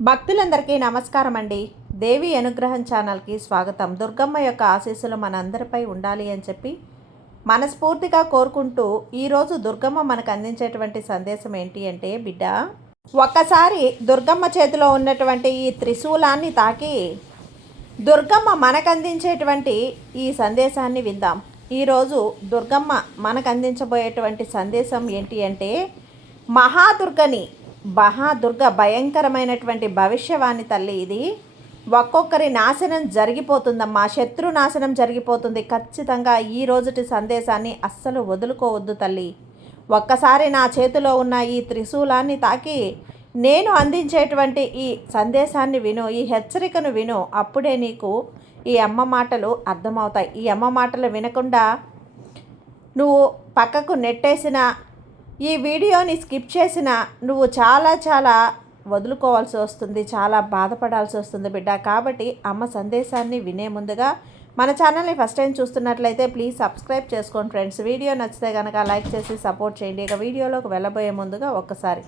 భక్తులందరికీ నమస్కారం అండి. దేవి అనుగ్రహం ఛానల్కి స్వాగతం. దుర్గమ్మ యొక్క ఆశీస్సులు మనందరిపై ఉండాలి అని చెప్పి మనస్ఫూర్తిగా కోరుకుంటూ ఈరోజు దుర్గమ్మ మనకు అందించేటువంటి సందేశం ఏంటి అంటే, బిడ్డ ఒక్కసారి దుర్గమ్మ చేతిలో ఉన్నటువంటి ఈ త్రిశూలాన్ని తాకి దుర్గమ్మ మనకు అందించేటువంటి ఈ సందేశాన్ని విందాం. ఈరోజు దుర్గమ్మ మనకు అందించబోయేటువంటి సందేశం ఏంటి అంటే, మహాదుర్గ భయంకరమైనటువంటి భవిష్యవాణి తల్లి ఇది. ఒక్కొక్కరి నాశనం జరిగిపోతుందమ్మా, శత్రు నాశనం జరిగిపోతుంది. ఖచ్చితంగా ఈ రోజుటి సందేశాన్ని అస్సలు వదులుకోవద్దు తల్లి. ఒక్కసారి నా చేతిలో ఉన్న ఈ త్రిశూలాన్ని తాకి నేను అందించేటువంటి ఈ సందేశాన్ని విను, ఈ హెచ్చరికను విను. అప్పుడే నీకు ఈ అమ్మ మాటలు అర్థమవుతాయి. ఈ అమ్మ మాటలు వినకుండా నువ్వు పక్కకు నెట్టేసిన, ఈ వీడియోని స్కిప్ చేసిన నువ్వు చాలా వదులుకోవాల్సి వస్తుంది, చాలా బాధపడాల్సి వస్తుంది బిడ్డ. కాబట్టి అమ్మ సందేశాన్ని వినే ముందుగా మన ఛానల్ని ఫస్ట్ టైం చూస్తున్నట్లయితే ప్లీజ్ సబ్స్క్రైబ్ చేసుకోండి ఫ్రెండ్స్. వీడియో నచ్చితే కనుక లైక్ చేసి సపోర్ట్ చేయండి. ఇక వీడియోలోకి వెళ్ళబోయే ముందుగా ఒక్కసారి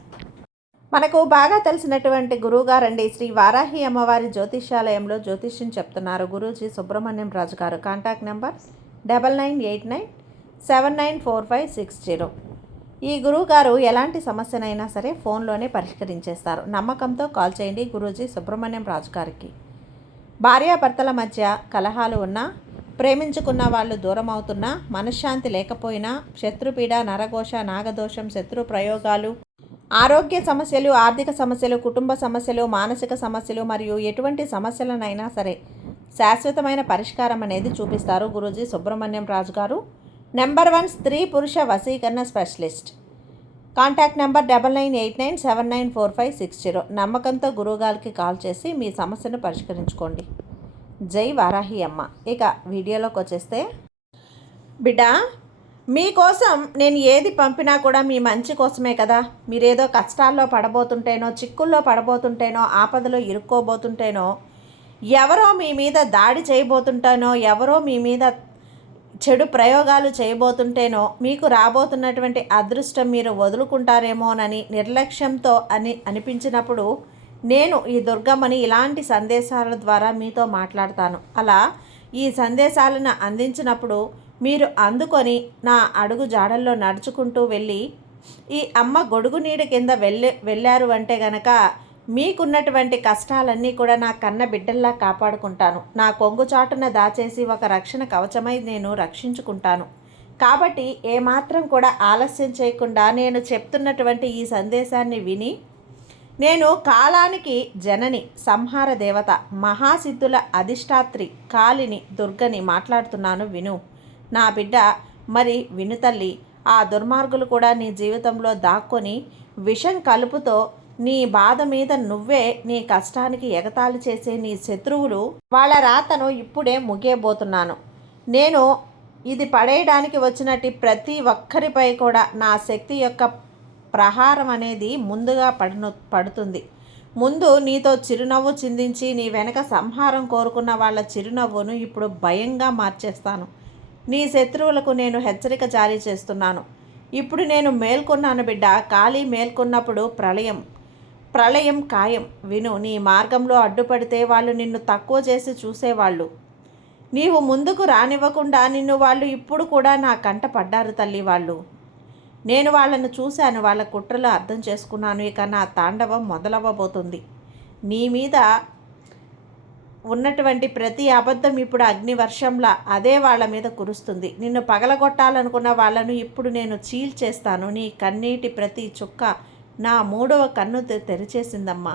మనకు బాగా తెలిసినటువంటి గురువుగారండి, శ్రీ వారాహి అమ్మవారి జ్యోతిష్యాలయంలో జ్యోతిష్యం చెప్తున్నారు గురూజీ సుబ్రహ్మణ్యం రాజు గారు. Contact number 9989794560. ఈ గురువుగారు ఎలాంటి సమస్యనైనా సరే ఫోన్లోనే పరిష్కరించేస్తారు. నమ్మకంతో కాల్ చేయండి గురూజీ సుబ్రహ్మణ్యం రాజు గారికి. భార్యాభర్తల మధ్య కలహాలు ఉన్నా, ప్రేమించుకున్న వాళ్ళు దూరం అవుతున్నా, మనశ్శాంతి లేకపోయినా, శత్రుపీడ, నరఘోష, నాగదోషం, శత్రు ప్రయోగాలు, ఆరోగ్య సమస్యలు, ఆర్థిక సమస్యలు, కుటుంబ సమస్యలు, మానసిక సమస్యలు మరియు ఎటువంటి సమస్యలనైనా సరే శాశ్వతమైన పరిష్కారం అనేది చూపిస్తారు గురూజీ సుబ్రహ్మణ్యం రాజు గారు. నెంబర్ 1 స్త్రీ పురుష వశీకరణ స్పెషలిస్ట్. Contact number 9989794560. నమ్మకంతో గురువుగారికి కాల్ చేసి మీ సమస్యను పరిష్కరించుకోండి. జై వారాహి అమ్మ. ఇక వీడియోలోకి వచ్చేస్తే, బిడ్డ మీకోసం నేను ఏది పంపినా కూడా మీ మంచి కోసమే కదా. మీరేదో కష్టాల్లో పడబోతుంటేనో, చిక్కుల్లో పడబోతుంటేనో, ఆపదలో ఇరుక్కోబోతుంటేనో, ఎవరో మీ మీద దాడి చేయబోతుంటేనో, ఎవరో మీ మీద చెడు ప్రయోగాలు చేయబోతుంటేనో, మీకు రాబోతున్నటువంటి అదృష్టం మీరు వదులుకుంటారేమోనని నిర్లక్ష్యంతో అనిపించినప్పుడు నేను ఈ దుర్గమ్మని ఇలాంటి సందేశాల ద్వారా మీతో మాట్లాడతాను. అలా ఈ సందేశాలను అందించినప్పుడు మీరు అందుకొని నా అడుగు జాడల్లో నడుచుకుంటూ వెళ్ళి ఈ అమ్మ గొడుగు నీడ కింద వెళ్ళారు అంటే గనక మీకున్నటువంటి కష్టాలన్నీ కూడా నా కన్న బిడ్డల్లా కాపాడుకుంటాను. నా కొంగు చాటున దాచేసి ఒక రక్షణ కవచమై నేను రక్షించుకుంటాను. కాబట్టి ఏమాత్రం కూడా ఆలస్యం చేయకుండా నేను చెప్తున్నటువంటి ఈ సందేశాన్ని విని, నేను కాలానికి జనని, సంహార దేవత, మహాసిద్ధుల అధిష్టాత్రి కాళిని, దుర్గని మాట్లాడుతున్నాను విను నా బిడ్డ. మరి విను తల్లి. ఆ దుర్మార్గులు కూడా నీ జీవితంలో దాక్కొని విషం కలుపుతో నీ బాధ మీద నువ్వే, నీ కష్టానికి ఎగతాళి చేసే నీ శత్రువులు, వాళ్ళ రాతను ఇప్పుడే ముగియబోతున్నాను. నేను ఇది పడేయడానికి వచ్చినట్టు ప్రతి ఒక్కరిపై కూడా నా శక్తి యొక్క ప్రహారం అనేది ముందుగా పడుతుంది. ముందు నీతో చిరునవ్వు చిందించి నీ వెనక సంహారం కోరుకున్న వాళ్ళ చిరునవ్వును ఇప్పుడు భయంగా మార్చేస్తాను. నీ శత్రువులకు నేను హెచ్చరిక జారీ చేస్తున్నాను. ఇప్పుడు నేను మేల్కొన్నాను బిడ్డ. కాళీ మేల్కొన్నప్పుడు ప్రళయం ఖాయం. విను. నీ మార్గంలో అడ్డుపడితే వాళ్ళు నిన్ను తక్కువ చేసి చూసేవాళ్ళు. నీవు ముందుకు రానివ్వకుండా నిన్ను వాళ్ళు ఇప్పుడు కూడా నా కంట పడ్డారు తల్లి. వాళ్ళు, నేను వాళ్ళను చూశాను, వాళ్ళ కుట్రలు అర్థం చేసుకున్నాను. ఇక నా తాండవం మొదలవ్వబోతుంది. నీ మీద ఉన్నటువంటి ప్రతి అబద్ధం ఇప్పుడు అగ్నివర్షంలా అదే వాళ్ళ మీద కురుస్తుంది. నిన్ను పగలగొట్టాలనుకున్న వాళ్ళను ఇప్పుడు నేను చీల్చేస్తాను. నీ కన్నీటి ప్రతి చుక్క నా 3వ కన్ను తెరిచేసిందమ్మా.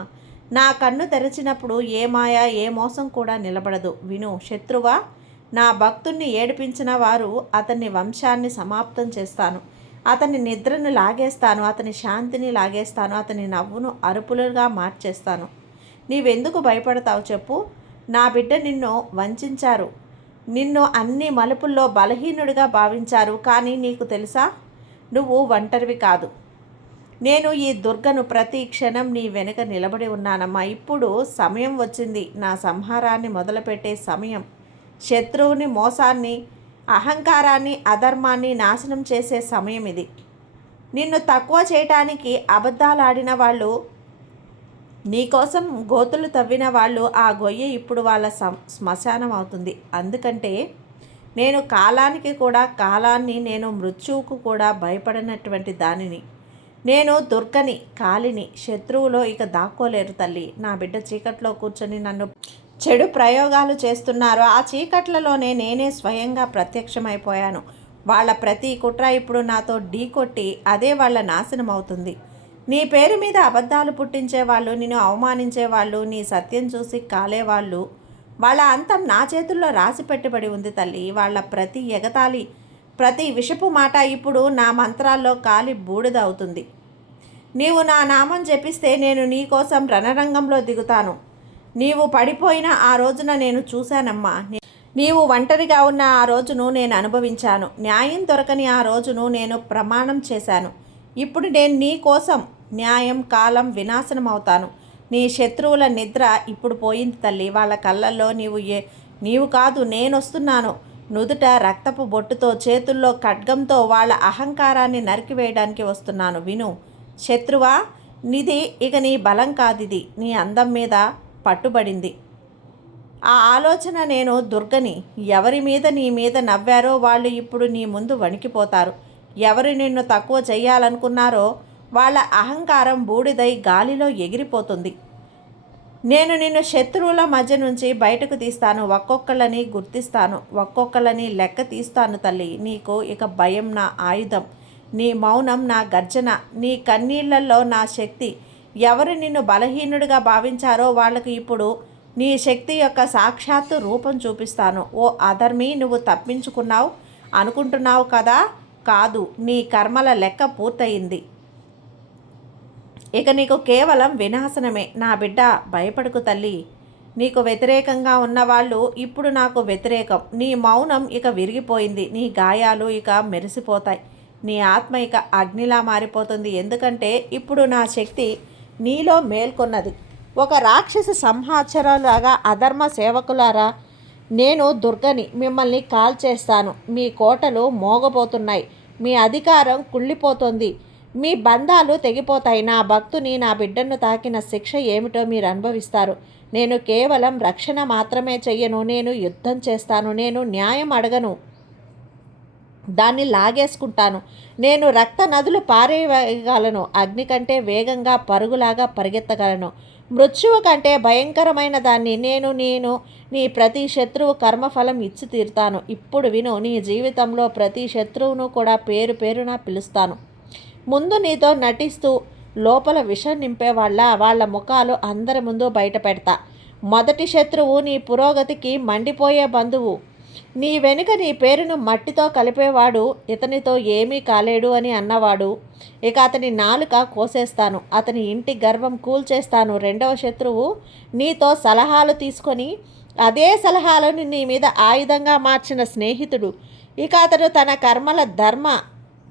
నా కన్ను తెరిచినప్పుడు ఏ మాయ, ఏ మోసం కూడా నిలబడదు. విను శత్రువా, నా భక్తుణ్ణి ఏడిపించిన వారు అతని వంశాన్ని సమాప్తం చేస్తాను. అతని నిద్రను లాగేస్తాను, అతని శాంతిని లాగేస్తాను, అతని నవ్వును అరుపులుగా మార్చేస్తాను. నీవెందుకు భయపడతావు చెప్పు? నా బిడ్డ నిన్ను వంచారు, నిన్ను అన్ని మలుపుల్లో బలహీనుడిగా భావించారు. కానీ నీకు తెలుసా, నువ్వు ఒంటరివి కాదు. నేను ఈ దుర్గను ప్రతి క్షణం నీ వెనుక నిలబడి ఉన్నానమ్మా. ఇప్పుడు సమయం వచ్చింది, నా సంహారాన్ని మొదలుపెట్టే సమయం. శత్రువుని, మోసాన్ని, అహంకారాన్ని, అధర్మాన్ని నాశనం చేసే సమయం ఇది. నిన్ను తక్కువ చేయటానికి అబద్ధాలు ఆడిన వాళ్ళు నీకోసం గోతులు తవ్విన వాళ్ళు ఆ గొయ్యి ఇప్పుడు వాళ్ళ శ్మశానం అవుతుంది. అందుకంటే నేను కాలానికి కూడా, కాలాన్ని నేను మృత్యువుకు కూడా భయపడినటువంటి దానిని. నేను దుర్గని, కాలిని. శత్రువులో ఇక దాక్కోలేరు తల్లి. నా బిడ్డ చీకట్లో కూర్చొని నన్ను చెడు ప్రయోగాలు చేస్తున్నారు. ఆ చీకట్లలోనే నేనే స్వయంగా ప్రత్యక్షమైపోయాను. వాళ్ళ ప్రతి కుట్ర ఇప్పుడు నాతో ఢీకొట్టి అదే వాళ్ళ నాశనం అవుతుంది. నీ పేరు మీద అబద్ధాలు పుట్టించేవాళ్ళు, నిన్ను అవమానించేవాళ్ళు, నీ సత్యం చూసి కాలేవాళ్ళు, వాళ్ళ అంతం నా చేతుల్లో రాసి పెట్టుబడి ఉంది తల్లి. వాళ్ళ ప్రతి ఎగతాళి, ప్రతి విషపు మాట ఇప్పుడు నా మంత్రాల్లో కాలి బూడిదవుతుంది. నీవు నా నామం జపిస్తే నేను నీ కోసం రణరంగంలో దిగుతాను. నీవు పడిపోయిన ఆ రోజున నేను చూశానమ్మా. నీవు ఒంటరిగా ఉన్న ఆ రోజును నేను అనుభవించాను. న్యాయం దొరకని ఆ రోజును నేను ప్రమాణం చేశాను. ఇప్పుడు నేను నీ కోసం న్యాయం, కాలం వినాశనం అవుతాను. నీ శత్రువుల నిద్ర ఇప్పుడు పోయింది తల్లి. వాళ్ళ కళ్ళల్లో నీవు కాదు, నేను వస్తున్నాను. నుదుట రక్తపు బొట్టుతో, చేతుల్లో ఖడ్గంతో వాళ్ళ అహంకారాన్ని నరికివేయడానికి వస్తున్నాను. విను శత్రువా, నిధి ఇక నీ బలం కాదిది, నీ అందం మీద పట్టుబడింది. ఆ ఆలోచన నేను దుర్గని. ఎవరి మీద నీ మీద నవ్వారో వాళ్ళు ఇప్పుడు నీ ముందు వణికిపోతారు. ఎవరు నిన్ను తక్కువ చేయాలనుకున్నారో వాళ్ళ అహంకారం బూడిదై గాలిలో ఎగిరిపోతుంది. నేను నిన్ను శత్రువుల మధ్య నుంచి బయటకు తీస్తాను. ఒక్కొక్కళ్ళని గుర్తిస్తాను, ఒక్కొక్కళ్ళని లెక్క తీస్తాను తల్లి. నీకు ఇక భయం నా ఆయుధం, నీ మౌనం నా గర్జన, నీ కన్నీళ్లలో నా శక్తి. ఎవరు నిన్ను బలహీనుడిగా భావించారో వాళ్ళకు ఇప్పుడు నీ శక్తి యొక్క సాక్షాత్తు రూపం చూపిస్తాను. ఓ అధర్మి, నువ్వు తప్పించుకున్నావు అనుకుంటున్నావు కదా? కాదు, నీ కర్మల లెక్క పూర్తయింది. ఇక నీకు కేవలం వినాశనమే. నా బిడ్డ, భయపడకు తల్లి. నీకు వ్యతిరేకంగా ఉన్నవాళ్ళు ఇప్పుడు నాకు వ్యతిరేకం. నీ మౌనం ఇక విరిగిపోయింది. నీ గాయాలు ఇక మెరిసిపోతాయి. నీ ఆత్మ ఇక అగ్నిలా మారిపోతుంది. ఎందుకంటే ఇప్పుడు నా శక్తి నీలో మేల్కొన్నది. ఒక రాక్షస సంహాచరాలాగా, అధర్మ సేవకులారా, నేను దుర్గని. మిమ్మల్ని కాల్చేస్తాను. మీ కోటలు మోగబోతున్నాయి. మీ అధికారం కుళ్ళిపోతుంది. మీ బంధాలు తెగిపోతాయి. నా భక్తుని, నా బిడ్డను తాకిన శిక్ష ఏమిటో మీరు అనుభవిస్తారు. నేను కేవలం రక్షణ మాత్రమే చెయ్యను. నేను యుద్ధం చేస్తాను. నేను న్యాయం అడగను, దాన్ని లాగేసుకుంటాను. నేను రక్త నదులు పారేయగలను. అగ్ని కంటే వేగంగా పరుగులాగా పరిగెత్తగలను. మృత్యువు కంటే భయంకరమైన దాన్ని నేను నీ ప్రతి శత్రువు కర్మఫలం ఇచ్చి తీరుతాను. ఇప్పుడు విను, నీ జీవితంలో ప్రతి శత్రువును కూడా పేరు పేరున పిలుస్తాను. ముందు నీతో నటిస్తూ లోపల విషం వాళ్ళ ముఖాలు అందరి ముందు బయట పెడతా. మొదటి శత్రువు నీ పురోగతికి మండిపోయే బంధువు. నీ వెనుక నీ పేరును మట్టితో కలిపేవాడు, ఇతనితో ఏమీ కాలేడు అని అన్నవాడు. ఇక అతని నాలుక కోసేస్తాను. అతని ఇంటి గర్వం కూల్చేస్తాను. రెండవ శత్రువు నీతో సలహాలు తీసుకొని అదే సలహాలను నీ మీద ఆయుధంగా మార్చిన స్నేహితుడు. ఇక అతను తన కర్మల ధర్మ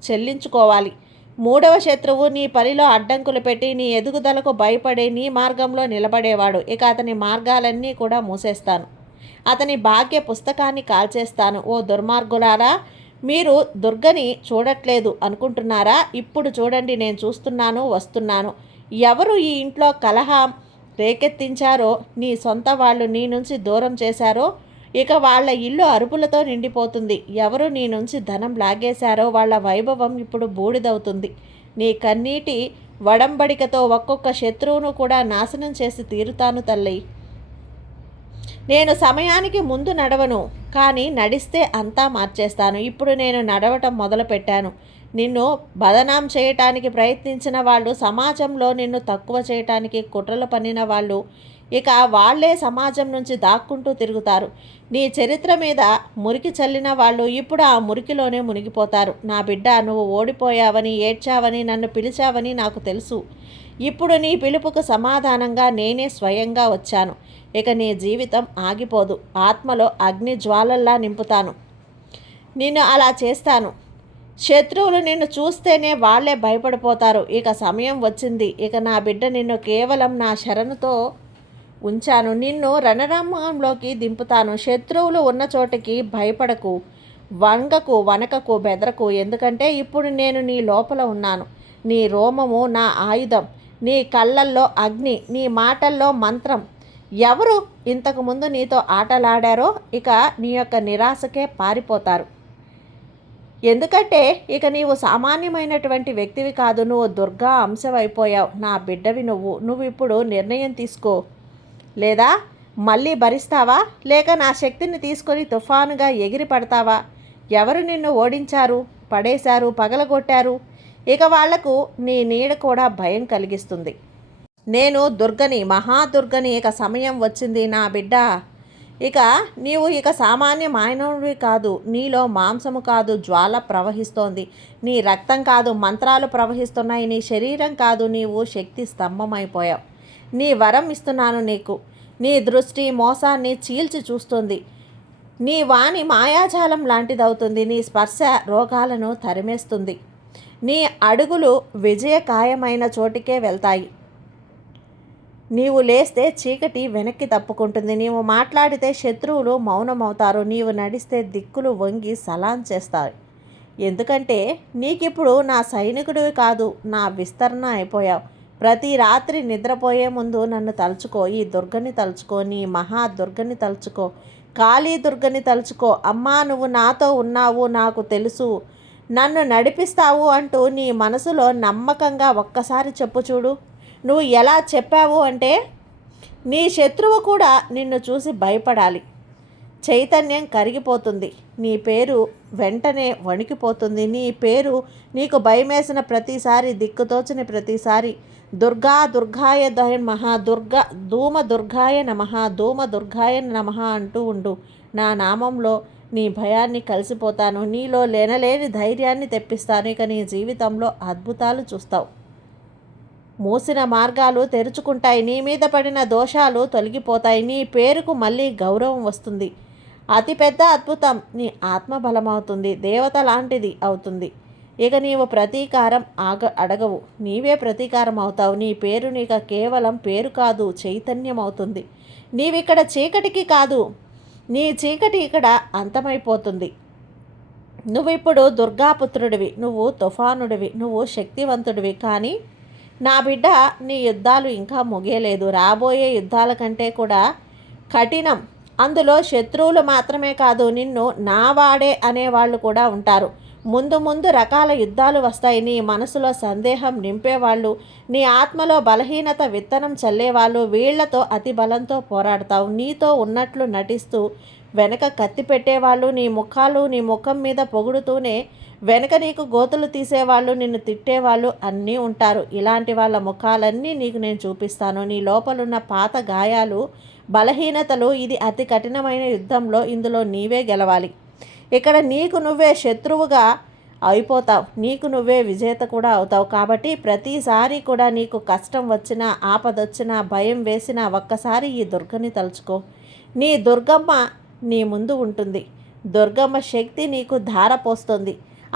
చెల్లించుకోవాలి. మూడవ శత్రువు నీ పనిలో అడ్డంకులు పెట్టి నీ ఎదుగుదలకు భయపడి నీ మార్గంలో నిలబడేవాడు. ఇక అతని మార్గాలన్నీ కూడా మూసేస్తాను. అతని భాగ్య పుస్తకాన్ని కాల్చేస్తాను. ఓ దుర్మార్గులారా, మీరు దుర్గని చూడట్లేదు అనుకుంటున్నారా? ఇప్పుడు చూడండి, నేను చూస్తున్నాను, వస్తున్నాను. ఎవరు ఈ ఇంట్లో కలహం రేకెత్తించారో, నీ సొంత వాళ్ళు నీ నుంచి దూరం చేశారో, ఇక వాళ్ళ ఇల్లు అరుపులతో నిండిపోతుంది. ఎవరు నీ నుంచి ధనం లాగేశారో వాళ్ళ వైభవం ఇప్పుడు బూడిదవుతుంది. నీ కన్నీటి వడంబడికతో ఒక్కొక్క శత్రువును కూడా నాశనం చేసి తీరుతాను తల్లి. నేను సమయానికి ముందు నడవను, కానీ నడిస్తే అంతా మార్చేస్తాను. ఇప్పుడు నేను నడవటం మొదలుపెట్టాను. నిన్ను బదనాం చేయటానికి ప్రయత్నించిన వాళ్ళు, సమాజంలో నిన్ను తక్కువ చేయటానికి కుట్రలు పన్నిన వాళ్ళు, ఇక వాళ్లే సమాజం నుంచి దాక్కుంటూ తిరుగుతారు. నీ చరిత్ర మీద మురికి చల్లిన వాళ్ళు ఇప్పుడు ఆ మురికిలోనే మునిగిపోతారు. నా బిడ్డ, నువ్వు ఓడిపోయావని, ఏడ్చావని, నన్ను పిలిచావని నాకు తెలుసు. ఇప్పుడు నీ పిలుపుకు సమాధానంగా నేనే స్వయంగా వచ్చాను. ఇక నీ జీవితం ఆగిపోదు. ఆత్మలో అగ్ని జ్వాలల్లా నింపుతాను. నిన్ను అలా చేస్తాను. శత్రువులు నిన్ను చూస్తేనే వాళ్లే భయపడిపోతారు. ఇక సమయం వచ్చింది. ఇక నా బిడ్డ, నిన్ను కేవలం నా శరణుతో ఉంచాను. నిన్ను రణరంగంలోకి దింపుతాను. శత్రువులు ఉన్న చోటికి భయపడకు, వంగకు, వనకకు, బెదరకు. ఎందుకంటే ఇప్పుడు నేను నీ లోపల ఉన్నాను. నీ రోమము నా ఆయుధం. నీ కళ్ళల్లో అగ్ని, నీ మాటల్లో మంత్రం. ఎవరు ఇంతకుముందు నీతో ఆటలాడారో ఇక నీ యొక్క నిరాశకే పారిపోతారు. ఎందుకంటే ఇక నీవు సామాన్యమైనటువంటి వ్యక్తివి కాదు, నువ్వు దుర్గా అంశమైపోయావు. నా బిడ్డవి నువ్వు ఇప్పుడు నిర్ణయం తీసుకో. లేదా మళ్ళీ భరిస్తావా, లేక నా శక్తిని తీసుకొని తుఫానుగా ఎగిరి పడతావా? ఎవరు నిన్ను ఓడించారు, పడేశారు, పగలగొట్టారు? ఇక వాళ్లకు నీ నీడ కూడా భయం కలిగిస్తుంది. నేను దుర్గని, మహాదుర్గని. ఇక సమయం వచ్చింది నా బిడ్డ. ఇక నీవు ఇక సామాన్య మానవుడివి కాదు. నీలో మాంసము కాదు, జ్వాల ప్రవహిస్తోంది. నీ రక్తం కాదు, మంత్రాలు ప్రవహిస్తున్నాయి. నీ శరీరం కాదు, నీవు శక్తి స్తంభమైపోయావు. నీ వరం ఇస్తున్నాను నీకు. నీ దృష్టి మోసాన్ని చీల్చి చూస్తుంది. నీ వాణి మాయాజాలం లాంటిదవుతుంది. నీ స్పర్శ రోగాలను తరిమేస్తుంది. నీ అడుగులు విజయకాయమైన చోటికే వెళ్తాయి. నీవు లేస్తే చీకటి వెనక్కి తప్పుకుంటుంది. నీవు మాట్లాడితే శత్రువులు మౌనమవుతారు. నీవు నడిస్తే దిక్కులు వంగి సలాం చేస్తాయి. ఎందుకంటే నీకిప్పుడు నా సైనికుడివి కాదు, నా విస్తరణ అయిపోయావు. ప్రతి రాత్రి నిద్రపోయే ముందు నన్ను తలుచుకో. ఈ దుర్గని తలుచుకో, నీ మహాదుర్గని తలుచుకో, కాళీ దుర్గని తలుచుకో. అమ్మా, నువ్వు నాతో ఉన్నావు, నాకు తెలుసు, నన్ను నడిపిస్తావు అంటూ నీ మనసులో నమ్మకంగా ఒక్కసారి చెప్పు చూడు. నువ్వు ఎలా చెప్పావు అంటే నీ శత్రువు కూడా నిన్ను చూసి భయపడాలి. చైతన్యం కరిగిపోతుంది. నీ పేరు వెంటనే వణికిపోతుంది. నీ పేరు నీకు భయమేసిన ప్రతిసారి, దిక్కుతోచని ప్రతిసారి దుర్గా దుర్గాయ నమః, ధూమ దుర్గాయ నమః, ధూమ దుర్గాయ నమః అంటూ ఉండు. నా నామంలో నీ భయాన్ని కలిసిపోతాను. నీలో లేనలేని ధైర్యాన్ని తెప్పిస్తాను. ఇక నీ జీవితంలో అద్భుతాలు చూస్తావు. మూసిన మార్గాలు తెరుచుకుంటాయి. నీ మీద పడిన దోషాలు తొలగిపోతాయి. నీ పేరుకు మళ్ళీ గౌరవం వస్తుంది. అతిపెద్ద అద్భుతం నీ ఆత్మబలమవుతుంది. దేవత లాంటిది అవుతుంది. ఇక నీవు ప్రతీకారం అడగవు, నీవే ప్రతీకారం అవుతావు. నీ పేరు నీకు కేవలం పేరు కాదు, చైతన్యం అవుతుంది. నీవిక్కడ చీకటికి కాదు, నీ చీకటి ఇక్కడ అంతమైపోతుంది. నువ్వు ఇప్పుడు దుర్గాపుత్రుడివి, నువ్వు తుఫానుడివి, నువ్వు శక్తివంతుడివి. కానీ నా బిడ్డ, నీ యుద్ధాలు ఇంకా ముగియలేదు. రాబోయే యుద్ధాల కంటే కూడా కఠినం. అందులో శత్రువులు మాత్రమే కాదు, నిన్ను నావాడే అనేవాళ్ళు కూడా ఉంటారు. ముందు రకాల యుద్ధాలు వస్తాయి. నీ మనసులో సందేహం నింపేవాళ్ళు, నీ ఆత్మలో బలహీనత విత్తనం చల్లేవాళ్ళు, వీళ్లతో అతి బలంతో పోరాడతావు. నీతో ఉన్నట్లు నటిస్తూ వెనక కత్తి పెట్టేవాళ్ళు, నీ ముఖం మీద పొగుడుతూనే వెనక నీకు గోతులు తీసేవాళ్ళు, నిన్ను తిట్టేవాళ్ళు అన్నీ ఉంటారు. ఇలాంటి వాళ్ళ ముఖాలన్నీ నీకు నేను చూపిస్తాను. నీ లోపలున్న పాత గాయాలు, బలహీనతలు, ఇది అతి కఠినమైన యుద్ధంలో ఇందులో నీవే గెలవాలి. ఇక్కడ నీకు నువ్వే శత్రువుగా అయిపోతావు, నీకు నువ్వే విజేత కూడా అవుతావు. కాబట్టి ప్రతిసారి కూడా నీకు కష్టం వచ్చినా, ఆపదొచ్చినా, భయం వేసినా ఒక్కసారి ఈ దుర్గని తలుచుకో. నీ దుర్గమ్మ నీ ముందు ఉంటుంది. దుర్గమ్మ శక్తి నీకు ధార పోస్తుంది.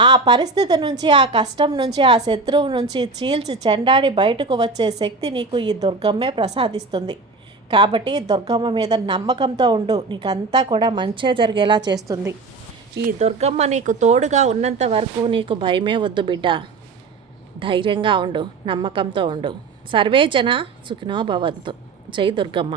ఆ పరిస్థితి నుంచి, ఆ కష్టం నుంచి, ఆ శత్రువు నుంచి చీల్చి చెండాడి బయటకు వచ్చే శక్తి నీకు ఈ దుర్గమ్మే ప్రసాదిస్తుంది. కాబట్టి దుర్గమ్మ మీద నమ్మకంతో ఉండు. నీకంతా కూడా మంచే జరిగేలా చేస్తుంది. ఈ దుర్గమ్మ నీకు తోడుగా ఉన్నంత వరకు నీకు భయమే వద్దు బిడ్డ. ధైర్యంగా ఉండు, నమ్మకంతో ఉండు. సర్వే జన సుఖినో భవంతు. జై దుర్గమ్మ.